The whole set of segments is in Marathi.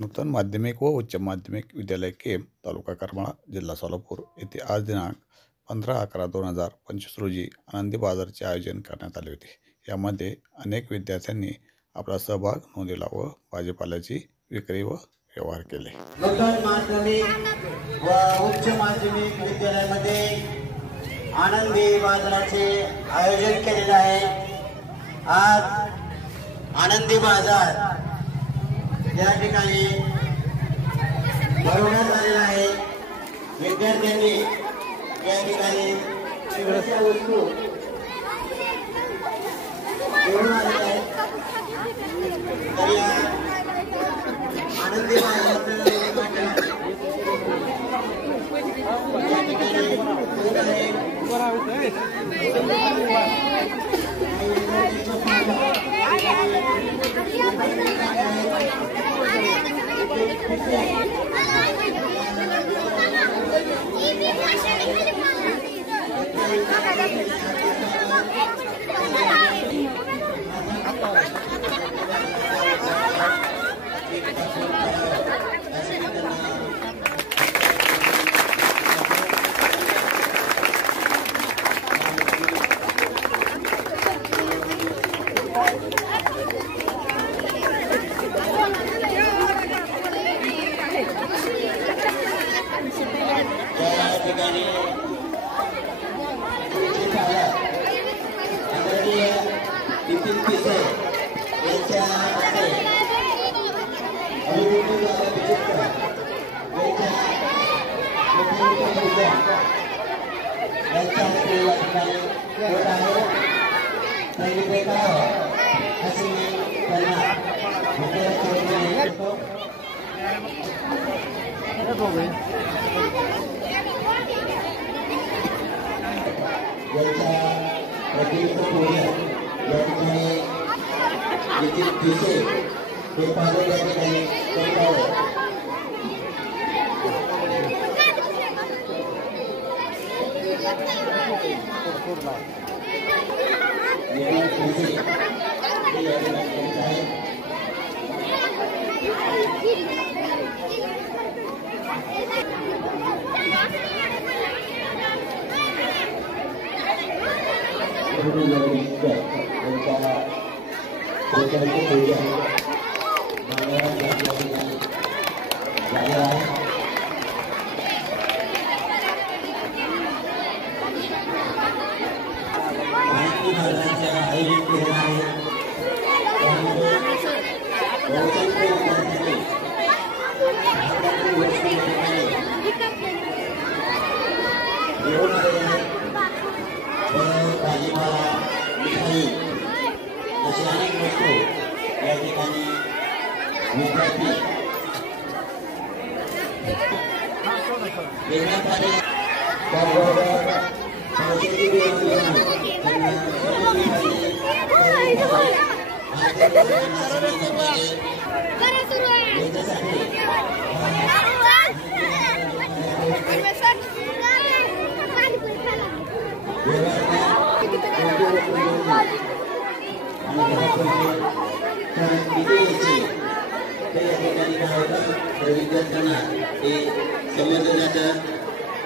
नूतन माध्यमिक व उच्च माध्यमिक विद्यालय केम तालुका करमाळा जिल्हा सोलापूर येथे आज दिनांक 15/11/2025 रोजी आनंदी बाजाराचे आयोजन करण्यात आले होते। यामध्ये अनेक विद्यार्थ्यांनी आपला सहभाग नोंदवला व भाजीपाल्याची विक्री व व्यवहार केले। नूतन माध्यमिक व उच्च माध्यमिक विद्यालयामध्ये आनंदी बाजाराचे आयोजन केलेले आहे। आज आनंदी बाजार या ठिकाणी भरवण्यात आलेला आहे। विद्यार्थ्यांनी या ठिकाणी सगळ्या वस्तू घेऊन आलेल्या आहेत। तर या आनंदी बाजाराचं या ठिकाणी होत आहे।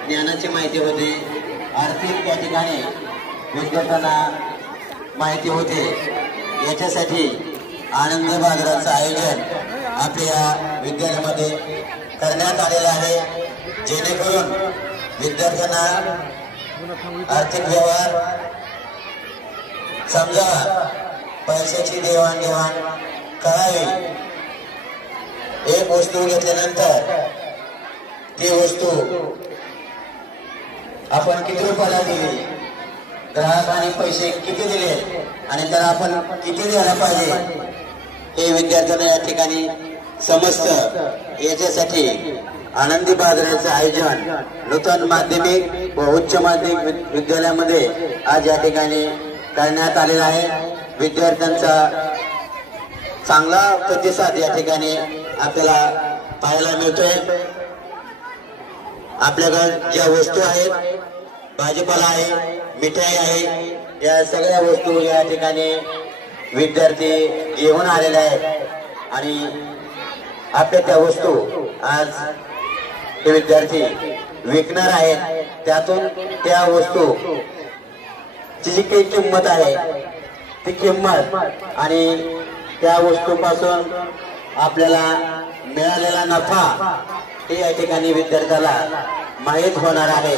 ज्ञानाची माहिती होते, आर्थिक त्या ठिकाणी विद्यार्थ्यांना माहिती होते। याच्यासाठी आनंद बाजाराचं आयोजन आपल्या विद्यालयामध्ये करण्यात आलेलं आहे, जेणेकरून विद्यार्थ्यांना आर्थिक व्यवहार समजा पैशाची देवाणघेवाण करावी। एक वस्तू घेतल्यानंतर ती वस्तू आपण किती रुपयाला दिली, ग्राहकाने पैसे किती दिले आणि त्याला आपण किती द्यायला पाहिजे हे विद्यार्थ्यांना या ठिकाणी समजतं। याच्यासाठी आनंदी बाजाराचं आयोजन नूतन माध्यमिक व उच्च माध्यमिक विद्यालयामध्ये आज या ठिकाणी करण्यात आलेला आहे। विद्यार्थ्यांचा चांगला प्रतिसाद या ठिकाणी आपल्याला पाहायला मिळतोय। आपल्याकडे ज्या वस्तू आहेत, भाजीपाला आहे, मिठाई आहे, या सगळ्या वस्तू या ठिकाणी विद्यार्थी घेऊन आलेले आहेत आणि आपल्या त्या वस्तू आज हे विद्यार्थी विकणार आहेत. त्यातून त्या वस्तू ची जी काही किंमत आहे ती किंमत आणि त्या वस्तूपासून आपल्याला मिळालेला नफा हे या ठिकाणी विद्यार्थ्याला माहीत होणार आहे.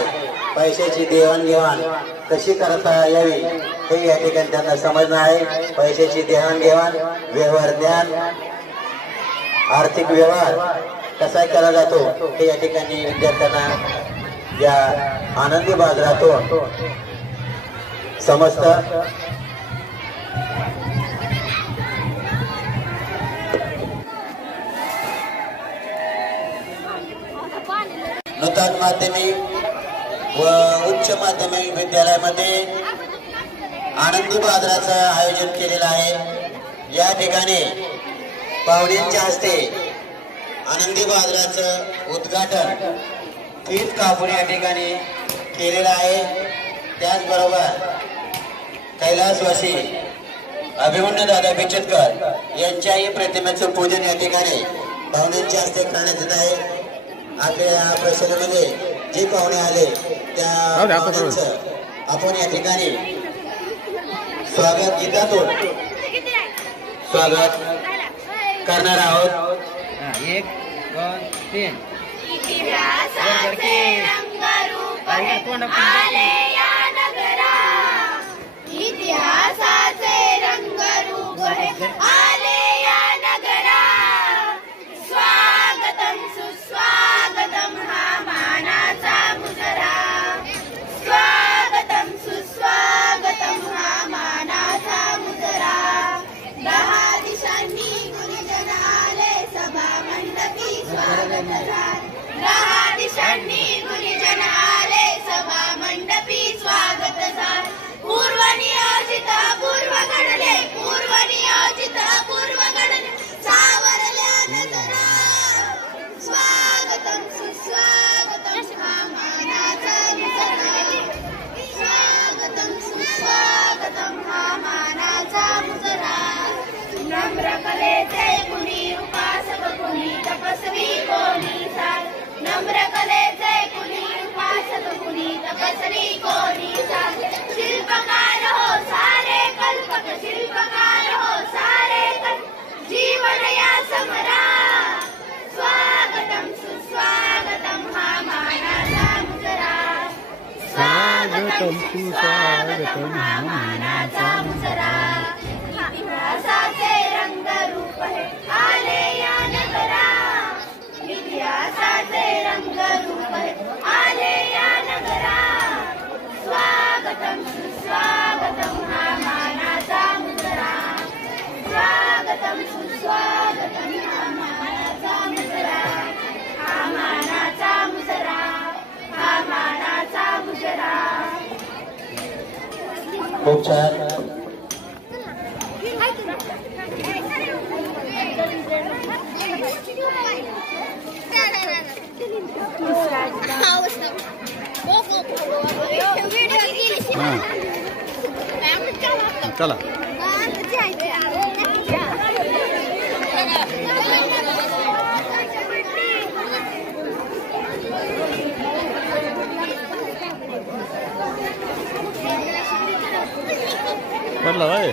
पैशाची देवाणघेवाण कशी करता यावी हे या ठिकाणी त्यांना समजणार आहे. पैशाची देवाणघेवाण, व्यवहार ज्ञान, आर्थिक व्यवहार कसा केला जातो हे या ठिकाणी विद्यार्थ्यांना या आनंदी बाजारातून समजतं. नूतन माध्यमिक व उच्च माध्यमिक विद्यालयामध्ये आनंदी बाजाराचं आयोजन केलेलं आहे. या ठिकाणी पाहुण्यांच्या हस्ते आनंदी बाजाराचं उद्घाटन फीत कापून या ठिकाणी केलेलं आहे. त्याचबरोबर कैलासवासी अभिमन्यू दादा बिचतकर यांच्याही प्रतिमेचं पूजन या ठिकाणी पाहुण्यांच्या हस्ते करण्यात येत आहे. आपल्या प्रसंगामध्ये जे पाहुणे आले त्या पाहुण्यांचं आपण या ठिकाणी स्वागत गीतातून स्वागत करणार आहोत. 1 2 3 इतिहासाचे रंगरूप आले या नगरा. इतिहासाचे रंगरूप आले या नगरा. स्वागतम सुस्वागतम हा मानाचा मुजरा. स्वागतम सुस्वागतम हा मानाचा मुजरा. 10 दिशांनी गुरुजन आले सभा मंडपी स्वागत झाले. 10 दिशांनी गुरुजन आले सभा मंडपी स्वागत झाले. पूर्व नियोजित पूर्व घडले, पूर्व नियोजित पूर्व घडले, सावरल्या नजरा. स्वागतम सुस्वागतम हा मानाचा मुजरा. स्वागतम सुस्वागतम हा मानाचा मुजरा. नम्र कलेचे कुणी उपासक, कुणी तपस्वी, कोणी साध. नम्र कलेचे कुणी उपासक, कुणी तपस्वी, कोणी साध. शिल्पकार हो सारे कल्पक, शिल्पकार हो सारे कल्पक, जीवन या समरा. स्वागतम सुस्वागतम हा मानाचा मुजरा. स्वागतम सुस्वागतम हा मानाचा मुजरा. इतिहासाचे रंगरूप हे आले या नगरा. इतिहासाचे रंगरूप हे आले या नगरा. स्वागतम सुस्वागतम हा मानाचा मुजरा. स्वागतम सुस्वागतम हा मानाचा मुजरा. हा मानाचा मुजरा, हा मानाचा मुजरा. खूप छान. चला पडला भाई.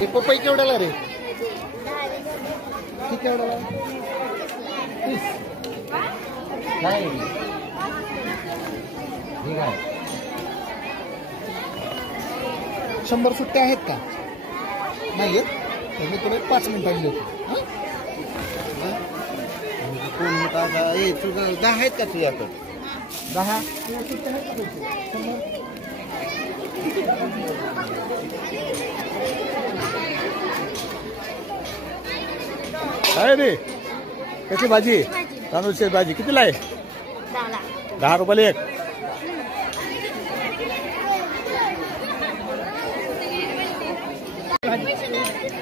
ते पपई केवढ्याला रे? ती केवढ्याला? 30 नाही. ठीक आहे. 100 सुट्टे आहेत का? नाही आहेत. मी तुला 5 मिनिटांनी देतो. कोण होता? तुझा 10 आहेत का तुझ्याकडे? 10 सुट्टे आहेत का? 100 काय रे? कशी भाजी? तांदूळची भाजी कितीला आहे? 10 रुपयाला एक.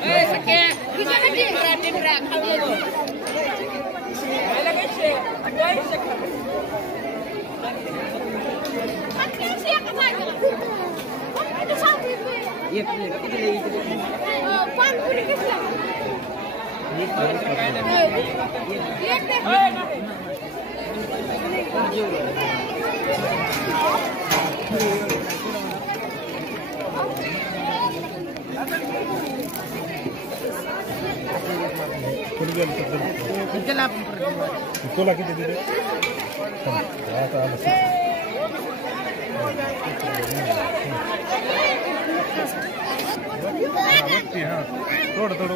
ए सख्या पाणपुरी कसं तुला किती दिले थोडं थोडं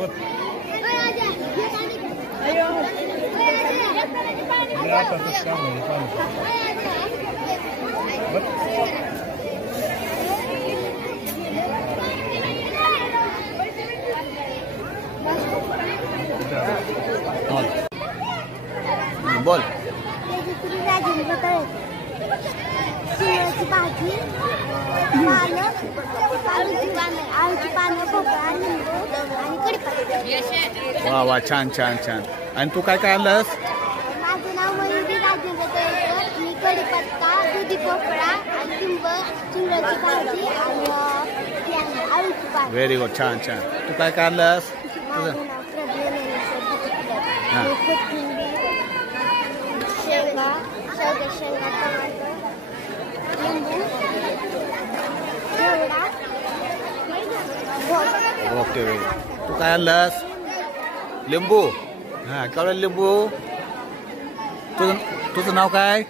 बोल. शिवची भाजी पालक आळूची पानं भोपळा लिंबू आणि कढीपत्ता. वा वा छान छान छान. आणि तू काय काय आणलंस? माझं नाव मयुरी राजेंद्र तळेकर. मी कढीपत्ता दुधी भोपळा आणि लिंब शिवची भाजी आणि आळूची पानं. व्हेरी गुड छान छान. तू काय काय आणलंस? माझं नाव प्रज्ञा कोथिंबीर शेंगा शेंगा टमाटर लिंबू घेवडा ओके व्हेरी. तू काय आणलंस? लिंबू. हां केवढा लिंबू? तुझं नाव काय?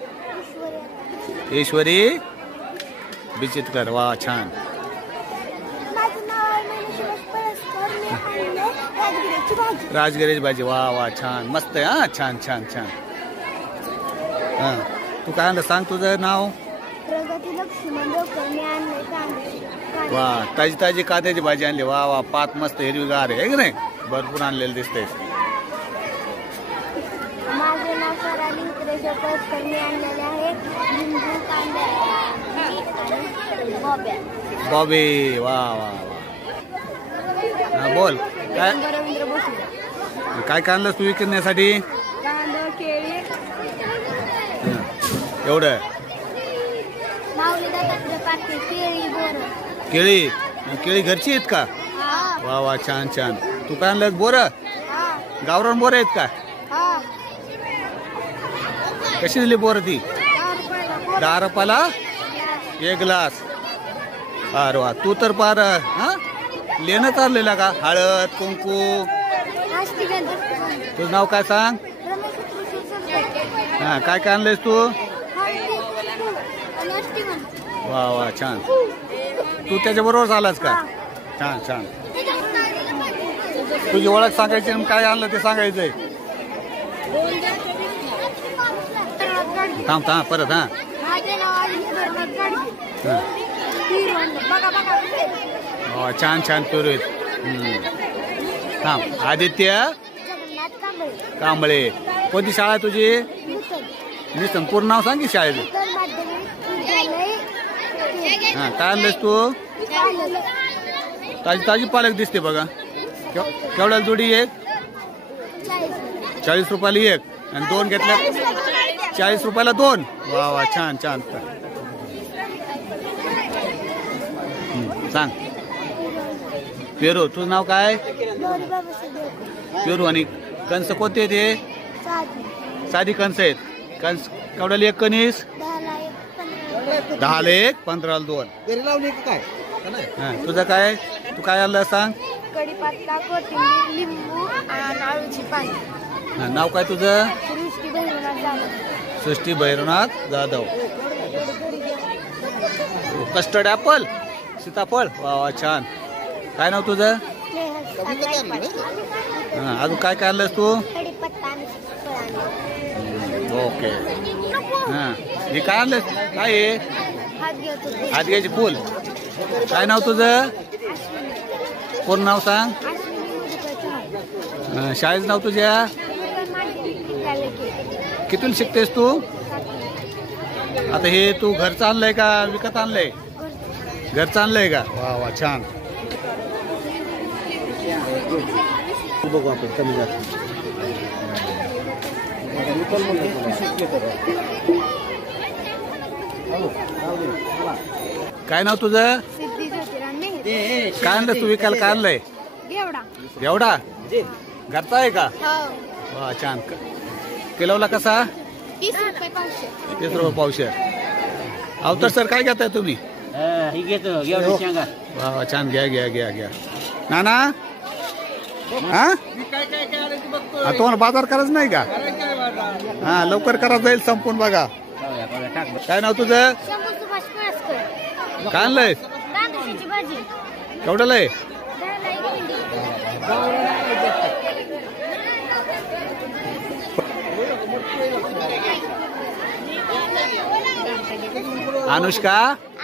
ईश्वरी बिचितकर. वा छान. माझं नाव सुभाष पळसकर. मी आणले राजगिरीची भाजी. राजगिरीची भाजी. वा वा छान मस्त आहे. हां छान छान छान. हां तू काय आणलं सांग तुझं नाव? प्रगती लक्ष्मण डोकर. मी आणले कांदे. वा ताजी ताजी कांद्याची भाजी आणली. वा वा पात मस्त हिरवीगार आहे की नाही? भरपूर आणलेलं दिसतंय. माझे नाव स्वराली उत्रेश्वर पळसकर. मी आणलेले आहे लिंबू कांदा आणि बॉब्या. बॉबी. वा वा वा. हां बोल काय रवींद्र भोसले. काय काय आणलंस तू विकण्यासाठी? कांदा केळी एवढं माऊली दत्तात्रय पाटील केळी बोरं. केळी. केळी घरची आहेत का? वा वा छान छान. तू काय आणलंस? बोरं. गावरान बोरं आहेत का? कशी दिली बोरं ती? 10 रुपयाला 1 ग्लास. अरे वा तू तर पार हा लेणं चाललेला का? हळद कुंकू. तुझं नाव काय सांग? हा काय काय आणलंयस तू? वा वा छान. तू त्याच्याबरोबर आलास का? छान छान. तुझी ओळख सांगायची आणि काय आणलं ते सांगायचंय. थांब थांब परत. हां छान छान पेरू. थांब. आदित्य कांबळे. कोणती शाळा आहे तुझी? निसन. पूर्ण नाव सांग की शाळेचं. हां काय आणलंस तू? ताजी ताजी पालक दिसते बघा. केवढ्याला जोडी? 1 40 रुपयाला 1 आणि 2 घेतल्या 40 रुपयाला 2. वा वा छान छान. सांग. पेरू. तुझं नाव काय? पेरू. आणि कणस कोणते आहेत हे? साधी कणस आहेत. कणस केवढ्याला 1 कणीस? 10ला 1 15ला 2. घरी लावली काय? हां तुझं काय? तू काय आणलं सांग? कढीपत्ता कोथिंबीर लिंबू आणि आळूची पानं. हां नाव काय तुझं? सृष्टी भैरवनाथ जाधव. सृष्टी भैरवनाथ जाधव. कस्टर्ड ॲपल सीताफळ. वा वा छान. काय नाव तुझं? हां अजून काय काय आणलंस तू? कढीपत्ता आणि ओके. हां हे काय आणलंस? काय आहे? हात घ्यायची फुल. काय नाव तुझं? पूर्ण नाव सांग. शाळेचं नाव तुझ्या? कितीला शिकतेस तू? आता हे तू घरचं आणलंय का विकत आणलंय? घरचं आणलंय का? वा वा छान. बघू आपण कमी जास्त काय नाव तुझं? सिद्धी ज्योतिराम मेहरे. काय आणलं तू विकायला? काय आणलंय? घेवडा. एवढा घरचा आहे का? हो. वा छान. किलोला कसा? 30 रुपये पावशे. 30 रुपये पावशे. अवतर सर काय घेताय तुम्ही? ही घेतो घेऊन सांगा. वा वा छान. घ्या घ्या घ्या घ्या. नाना हा तुम्हाला बाजार करायचं नाही का? हा लवकर करा, जाईल संपून बघा. काय नाव तुझं? शंभू सुभाष पळसकर. काय आणलंय? तांदूळची भाजी. केवढ्याला आहे? 10ला एक भेंडी. अनुष्का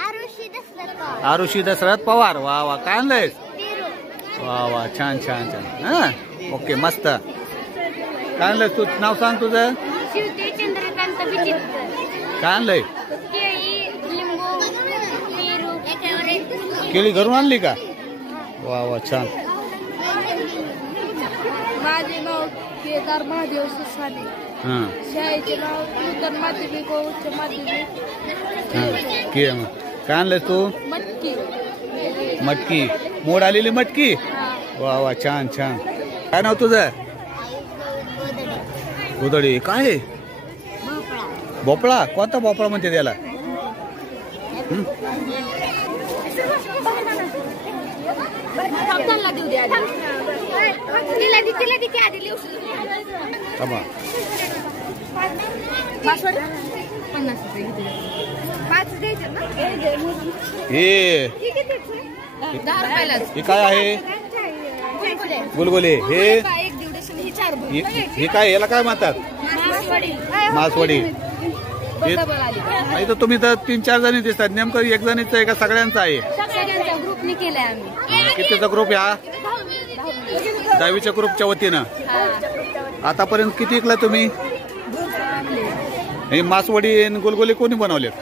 आरुषी दसरथ. आरुषी दशरथ पवार. वा वा. काय आणलंय? पेरू. वा वा छान छान छान. हा ओके मस्त. काय आणलंय तू? नाव सांग तुझं. शिवते चंद्रकांत विचित्र. काय आणलंय? केळी, लिंबू, पेरू. केळी घरून आणली का? वा वा छान. माझे नाव केदार महादेव सुसाने. हा शाळेचे नाव नूतन माध्यमिक व उच्च माध्यमिक हा. काय आणलंय तू? मटकी. मटकी. मोड आलेली मटकी. वा वा छान छान. काय नाव तुझं? उदडी. काय आहे? भोपळा. कोणता भोपळा म्हणते त्याला? त्यांना देऊ द्या तिला दे की आधी लिहू. थांबा. पासवर्ड 50 रुपये घेतले. 5 द्यायचे ना. हे 10 रुपयालाच. हे काय आहे? गुलगुले. हे एक दिवशी ही 4 हे काय? याला काय म्हणतात? मासवडी. डबल आली. इथं तुम्ही तर 3-4 जणी दिसतात. नेमकं एक जणीचं आहे का सगळ्यांचं आहे? सगळ्यांच्या ग्रुपने केलाय आम्ही. कितीचा ग्रुप आहे हा? 10वीच्या ग्रुपच्या वतीनं. आतापर्यंत किती विकला तुम्ही? हे मासवडी आणि गुलगुले कोणी बनवलेत?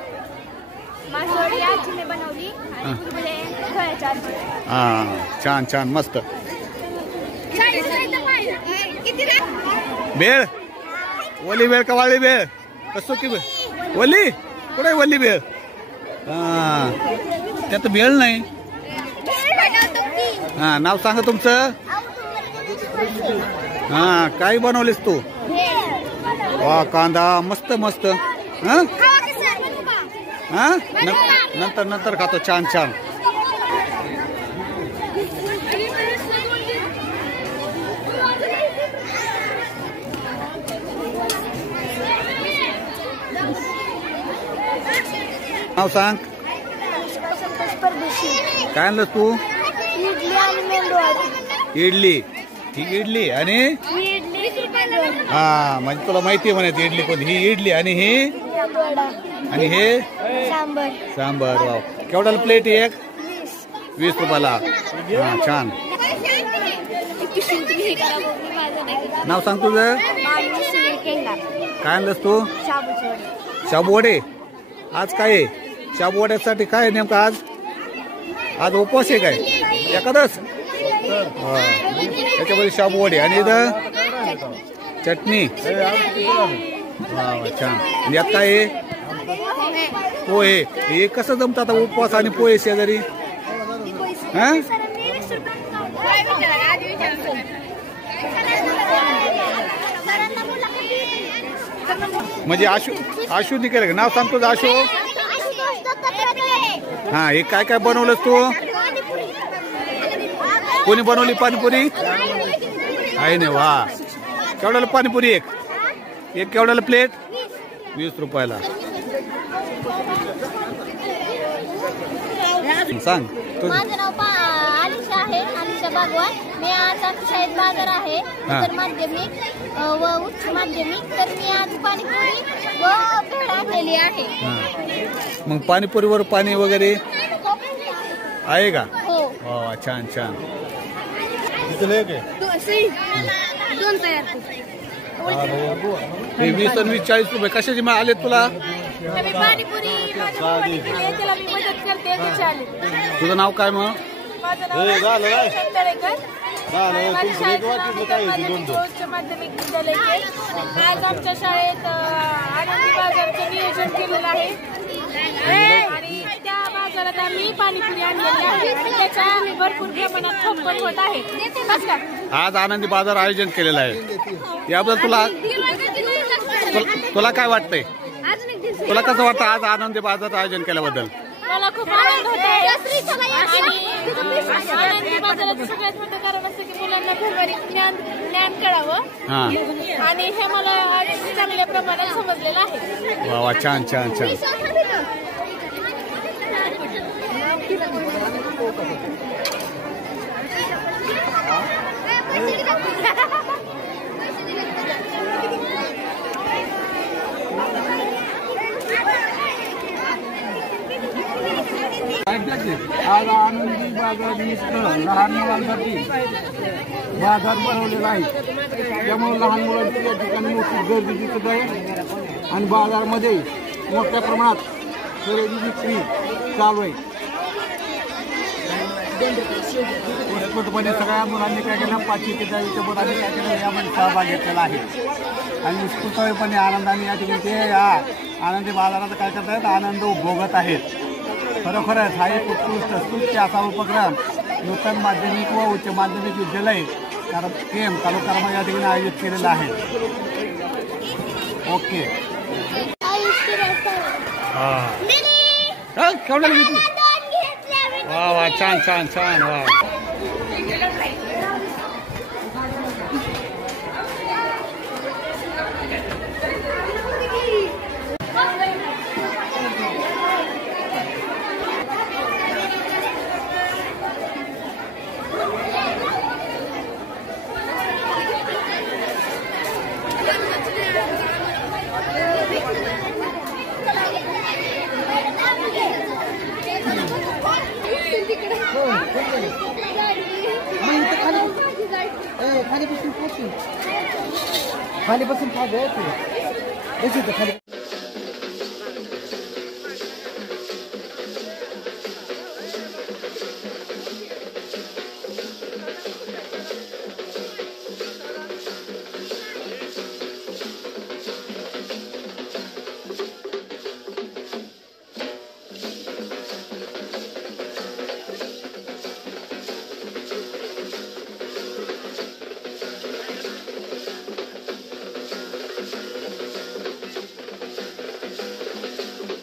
मासवडी आजीने बनवली. हा. गुलगुले खळ्याच्या आजी. हा छान छान मस्त. 40 रुपये पाहिजे. किती रे? भेळ. वली भेळ का वाळी भेळ? कसं की भेळ? वली कुठे? वली भेळ. हा त्यात भेळ नाही. हा नाव सांगा तुमचं. हा काय बनवलीस तू? वा कांदा मस्त मस्त. हा हा नंतर नंतर खातो. छान छान. नाव सांग. परदेशी. काय आणलं तू? इडली आणि मेंदूवडा. इडली. ही इडली आणि ही इडली 20 रुपयाला. हा म्हणजे तुला माहिती आहे म्हणे इडली कोणती. ही इडली आणि ही मेंदूवडा. आणि हे सांबर. सांबर. वाव. केवढ्याला प्लेट एक? 20 रुपयाला. हा छान. नाव सांग तुझं. काय आणलंस तू? शाबू वडे. आज काय आहे? शाबू वड्यासाठी काय आहे नेमकं आज? आज उपवास आहे काय? एकादश. हा त्याच्यामध्ये शाबू वडे आणि इथं चटणी. वा छान. आणि यात काय आहे? पोहे. हे कसं जमतं आता उपवास आणि पोहे शेजारी? हा म्हणजे आशू निघेल का? नाव सांगतो आशू. हा हे काय काय बनवलंस तू? कोणी बनवली पाणीपुरी? आहे ना. वा. केवढ्याला पाणीपुरी एक? केवढ्याला प्लेट? 20 रुपयाला. सांग. माझं नाव अलिशा आहे. अलिशा बागवान. मी आज आमच्या शाळेत बाजार आहे. उत्तर माध्यमिक व उच्च माध्यमिक. तर मी आज पाणीपुरी व भेळ आणलेली आहे. मग पाणीपुरीवर पाणी वगैरे आहे का? हो. वा छान छान. दोन तयार. हे 20 आणि 20 40 रुपये कशाची मा आले तुला? मी पाणीपुरी माझ्या भावाने केली आहे, त्याला मी मदत करते. विचारले. तुझं नाव काय मग? माझं नाव तळेकर. माझी शाळेचं नाव निकाल माध्यमिक व उच्च माध्यमिक विद्यालय आहे. आज आमच्या शाळेत आनंदी बाजारचं नियोजन केलेलं आहे आणि त्या बाजारात आम्ही पाणीपुरी आणलेली आहे आणि त्याच्या भरपूर प्रमाणात खप पण होत आहे. नमस्कार. आज आनंदी बाजार आयोजन केलेलं आहे, याबद्दल तुला काय वाटतंय? तुला कसं वाटतं आज आनंदी बाजार आयोजन केल्याबद्दल? मला खूप आनंद होत आहे आणि आनंदी बाजाराचं सगळ्यात मोठं कारण असतं की मुलांना व्यावहारिक ज्ञान कळावं आणि हे मला आज चांगल्या प्रमाणात समजलेलं आहे. वा वा, छान छान छान. आज आनंदी बाजार निमित्त लहान मुलांसाठी बाजार भरवलेला आहे. त्यामुळे लहान मुलांची या ठिकाणी मोठी गर्दी दिसत आहे आणि बाजारमध्ये मोठ्या प्रमाणात खरेदी विक्री चालू आहे. उत्स्फूर्तपणे सगळ्या मुलांनी काय केलं, 5वी ते 10वीच्या मुलांनी काय केलं, यामध्ये सहभाग घेतलेला आहे आणि उत्स्फूर्तपणे आनंदाने या ठिकाणी ते या आनंदी बाजाराचा काय करत आहेत, आनंद उपभोगत आहेत. खरोखरच हा एक उत्कृष्ट स्तुत्य असा उपक्रम नूतन माध्यमिक व उच्च माध्यमिक विद्यालय केम तालुका करमाळा या ठिकाणी आयोजित केलेला आहे. ओके. वा वा, छान छान छान. वा खाली बसून खा गं. खाली